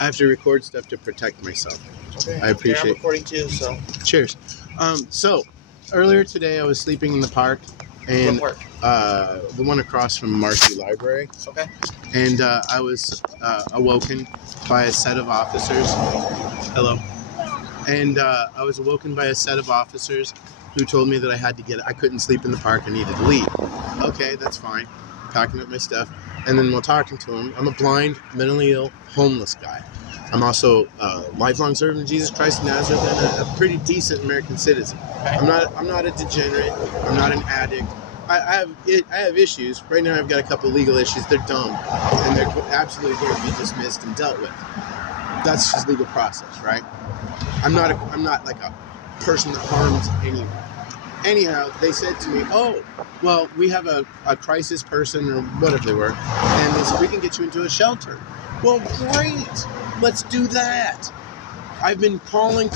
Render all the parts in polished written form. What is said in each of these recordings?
I have to record stuff to protect myself. Okay. I appreciate it. I'm recording too, so. Cheers. So, earlier today I was sleeping in the park. And What park? the one across from Marcy Library. Okay. And I was awoken by a set of officers. Hello. And I was awoken by a set of officers who told me that I couldn't sleep in the park, I needed to leave. Okay, that's fine. Packing up my stuff. And then while talking to him, I'm a blind, mentally ill, homeless guy. I'm also a lifelong servant of Jesus Christ of Nazareth and a pretty decent American citizen. I'm not a degenerate. I'm not an addict. I have issues. Right now I've got a couple legal issues. They're dumb. And they're absolutely going to be dismissed and dealt with. That's just legal process, right? I'm not like a person that harms anyone. Anyhow, they said to me, oh, well, we have a crisis person or whatever they were, and they said, we can get you into a shelter. Well, great. Let's do that. I've been calling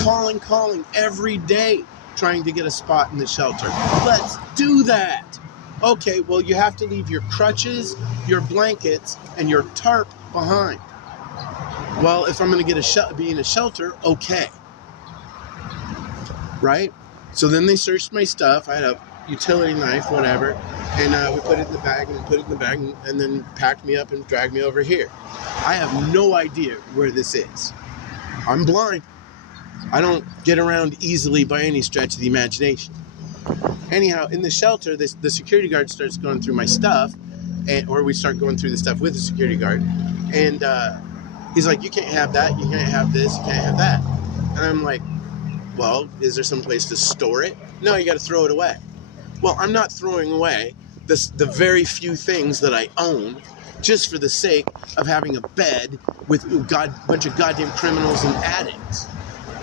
every day trying to get a spot in the shelter. Let's do that. Okay, well, you have to leave your crutches, your blankets, and your tarp behind. Well, if I'm going to be in a shelter, okay. Right? So then they searched my stuff. I had a utility knife, whatever, and we put it in the bag, and then packed me up and dragged me over here. I have no idea where this is. I'm blind. I don't get around easily by any stretch of the imagination. Anyhow, in the shelter, the security guard starts going through my stuff, or we start going through the stuff with the security guard, and he's like, you can't have that, you can't have this, you can't have that. And I'm like, well, is there some place to store it? No, you got to throw it away. Well, I'm not throwing away the very few things that I own just for the sake of having a bed with a bunch of goddamn criminals and addicts.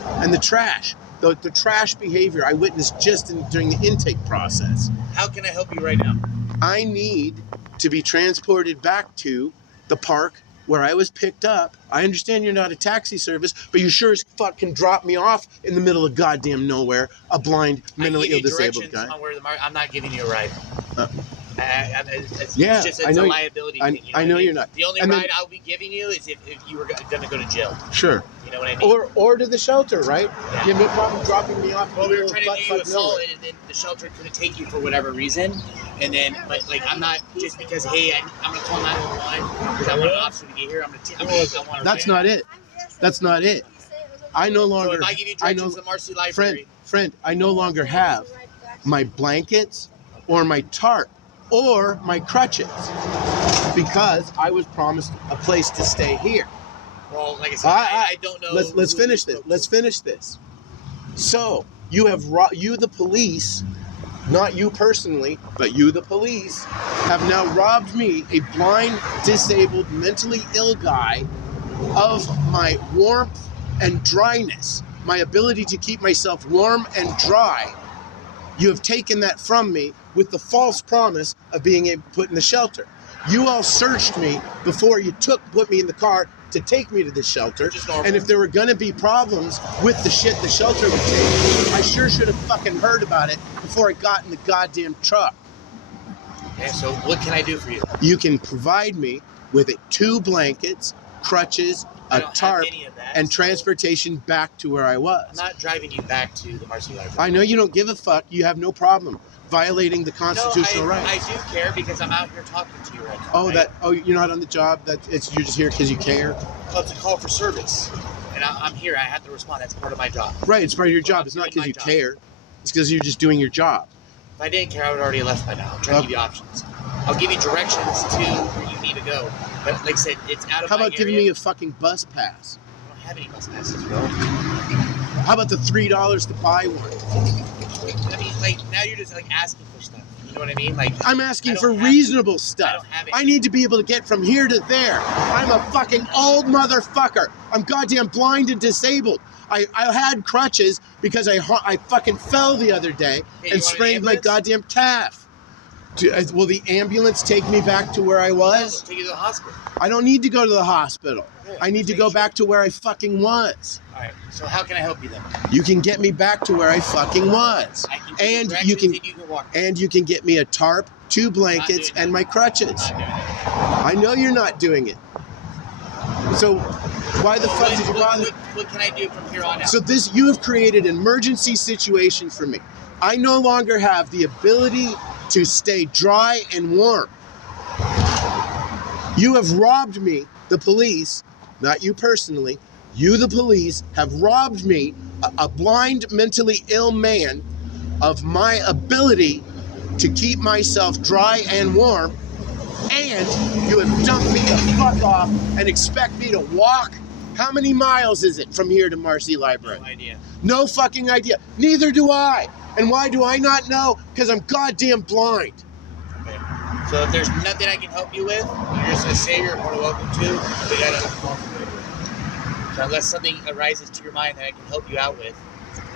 And the trash behavior I witnessed just during the intake process. How can I help you right now? I need to be transported back to the park where I was picked up. I understand you're not a taxi service, but you sure as fuck can drop me off in the middle of goddamn nowhere, a blind, mentally ill, disabled guy. On where I'm not giving you a ride. It's just I know a liability thing. I know you're not. The only ride I'll be giving you is if you were going to go to jail. Sure. You know what I mean? Or to the shelter, right? Yeah. You have no problem dropping me off. Well, we were trying to do you a solid, and then the shelter couldn't take you for whatever reason. And then, but like, I'm not just because, hey, I'm going to call 911 because I want an officer to get here. I'm going to. That's not it. That's not it. I no longer. So if I give you directions to the Marcy Library, friend, I no longer have my blankets or my tarp or my crutches because I was promised a place to stay here. Well, like I said, I don't know. Let's finish this. Let's finish this. So you the police, not you personally, but you, the police, have now robbed me, a blind, disabled, mentally ill guy, of my warmth and dryness, my ability to keep myself warm and dry. You have taken that from me with the false promise of being able to put in the shelter. You all searched me before you put me in the car to take me to the shelter. And if there were going to be problems with the shit the shelter would take, I sure should have fucking heard about it before I got in the goddamn truck. Okay, so what can I do for you? You can provide me with 2 blankets, crutches, a tarp, and transportation back to where I was. I'm not driving you back to the Marcy Library. I know you don't give a fuck. You have no problem violating the constitutional rights. I do care because I'm out here talking to you right now. Oh, you're not on the job. You're just here because you care. Well, it's a call for service, and I'm here. I have to respond. That's part of my job. Right, it's part of your job. It's not because you care. It's because you're just doing your job. If I didn't care, I would already have left by now. I'm trying to give you options. I'll give you directions to where you need to go. But like I said, it's out of my area. How about giving me a fucking bus pass? I don't have any bus passes, bro. How about the $3 to buy one? I mean, like, now you're just, like, asking for stuff. You know what I mean? Like, I'm asking for reasonable stuff. I need to be able to get from here to there. I'm a fucking old motherfucker. I'm goddamn blind and disabled. I had crutches because I fucking fell the other day and sprained my goddamn calf. Will the ambulance take me back to where I was? Take you to the hospital. I don't need to go to the hospital. Okay, I need to go back to where I fucking was. All right. So how can I help you then? You can get me back to where I fucking was. And you can get me a tarp, 2 blankets, and my crutches. I know you're not doing it. So Why the fuck did you bother? What can I do from here on out? So you have created an emergency situation for me. I no longer have the ability to stay dry and warm. You have robbed me, the police, not you personally, you, the police, have robbed me, a blind, mentally ill man, of my ability to keep myself dry and warm, and you have dumped me the fuck off and expect me to walk. How many miles is it from here to Marcy Library? No idea. No fucking idea. Neither do I. And why do I not know? Because I'm goddamn blind. Okay. So if there's nothing I can help you with, you're just gonna say you're more than welcome to. We gotta. So unless something arises to your mind that I can help you out with,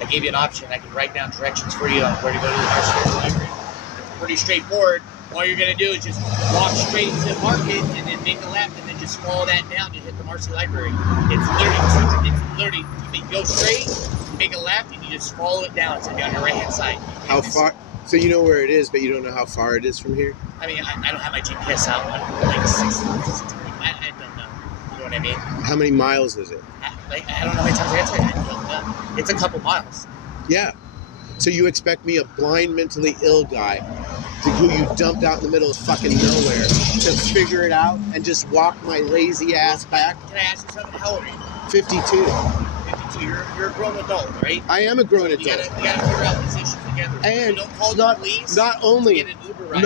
I gave you an option. I can write down directions for you on where to go to the Marcy Library. It's pretty straightforward. All you're gonna do is just walk straight to the market and then make a left and then just follow that down to hit the Marcy Library. It's literally you go straight, you make a left, and you just follow it down. It's on your right hand side. How far? So you know where it is, but you don't know how far it is from here? I mean, I don't have my GPS out on like 6 I don't know. You know what I mean? How many miles is it? I don't know how many times I got to it. I don't know. It's a couple miles. Yeah. So you expect me, a blind, mentally ill guy, who you dumped out in the middle of fucking nowhere, to figure it out and just walk my lazy ass back? Can I ask you something? How old are you? 52. 52. You're a grown adult, right? I am a grown adult. You gotta figure out these issues together. And you don't call not, the police not only, to get an Uber ride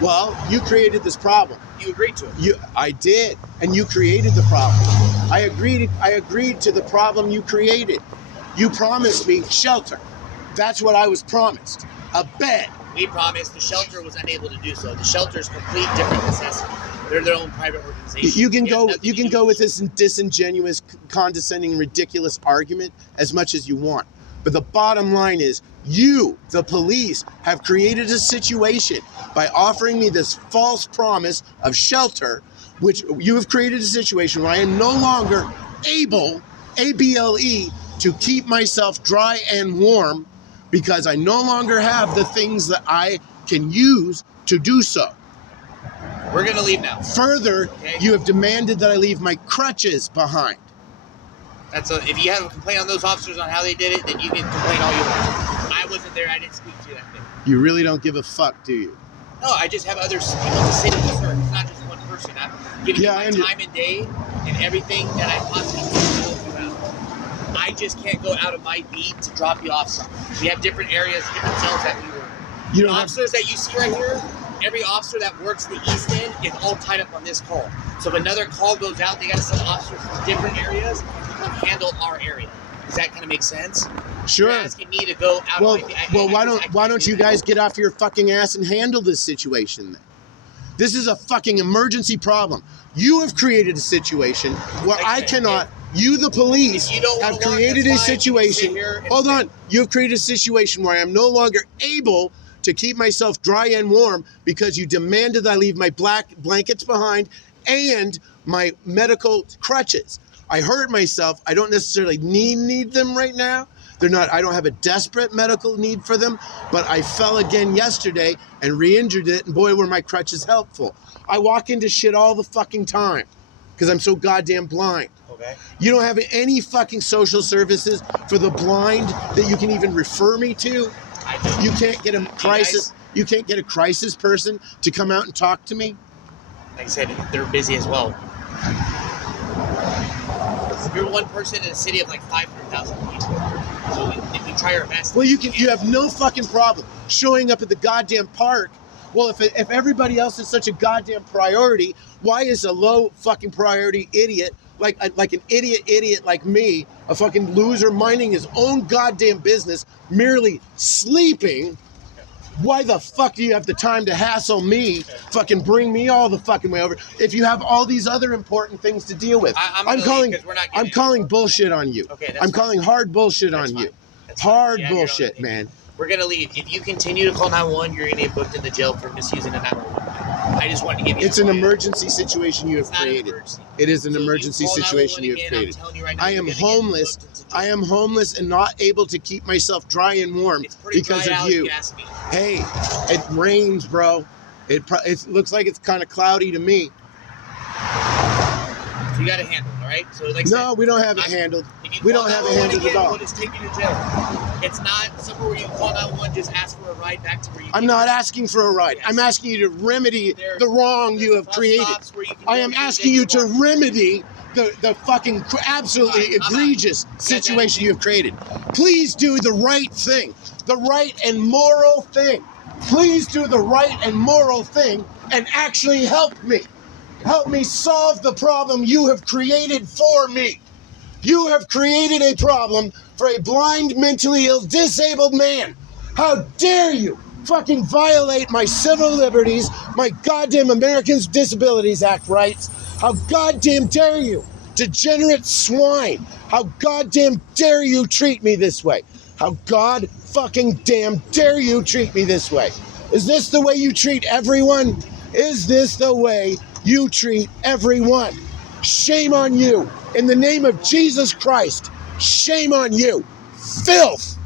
well, you created this problem. You agreed to it. I did, and you created the problem. I agreed to the problem you created. You promised me shelter. That's what I was promised. A bed. We promised. The shelter was unable to do so. The shelter is complete different necessity. They're their own private organization. You can go with this disingenuous, condescending, ridiculous argument as much as you want. But the bottom line is, you, the police, have created a situation by offering me this false promise of shelter, which you have created a situation where I am no longer able, A-B-L-E, to keep myself dry and warm because I no longer have the things that I can use to do so. We're going to leave now. Further, okay, you have demanded that I leave my crutches behind. If you have a complaint on those officers on how they did it, then you can complain all you want. I wasn't there. I didn't speak to you that day. You really don't give a fuck, do you? No, I just have other people in the city to serve. It's not just one person. I'm giving you my time and day and everything that I possibly can to help you out. I just can't go out of my beat to drop you off somewhere. We have different areas, different cells that we work. The officers that you see right here, every officer that works the East End is all tied up on this call. So if another call goes out, they got to send officers from different areas to come handle our area. Does that kind of make sense? Sure. You're asking me to go out of my why don't you guys get off your fucking ass and handle this situation then? This is a fucking emergency problem. You have created a situation where I cannot. You, the police, have created a situation. Hold on. You have created a situation where I am no longer able to keep myself dry and warm because you demanded that I leave my black blankets behind and my medical crutches. I hurt myself. I don't necessarily need them right now. I don't have a desperate medical need for them, but I fell again yesterday and re-injured it, and boy, were my crutches helpful. I walk into shit all the fucking time because I'm so goddamn blind. Okay. You don't have any fucking social services for the blind that you can even refer me to. You can't get a crisis. You can't get a crisis person to come out and talk to me. Like I said, they're busy as well. You're one person in a city of like 500,000 people. So if we try our best. Well, you have no fucking problem showing up at the goddamn park. Well, if everybody else is such a goddamn priority, why is a low fucking priority idiot like an idiot like me, a fucking loser minding his own goddamn business, merely sleeping? Why the fuck do you have the time to hassle me, fucking bring me all the fucking way over, if you have all these other important things to deal with? I'm calling bullshit on you. Okay, I'm calling hard bullshit on you. Hard bullshit, man. We're going to leave. If you continue to call 911, you're going to get booked in the jail for misusing a 911. I just wanted to give you It's an emergency situation you have created. It is an emergency situation you have created. I am homeless. I am homeless and not able to keep myself dry and warm because of you. Hey, it rains, bro. It looks like it's kind of cloudy to me. So you got it handled, all right? So like I No, said, we don't have it handled. if you We call don't have it 911 handled again, at all. we'll just take you to jail. It's not somewhere where you call 911, just ask for a ride back to where you I'm need not to. asking for a ride. Yes. I'm asking you to remedy There- the wrong you have bus created. stops where you can I go am to asking get you your to water. remedy the fucking absolutely All right, I'm egregious out. situation you have created. Please do the right thing, the right and moral thing. Please do the right and moral thing and actually help me. Help me solve the problem you have created for me. You have created a problem for a blind, mentally ill, disabled man. How dare you fucking violate my civil liberties, my goddamn Americans with Disabilities Act rights? How goddamn dare you, degenerate swine? How goddamn dare you treat me this way? How god fucking damn dare you treat me this way? Is this the way you treat everyone? Is this the way you treat everyone? Shame on you. In the name of Jesus Christ, shame on you. Filth.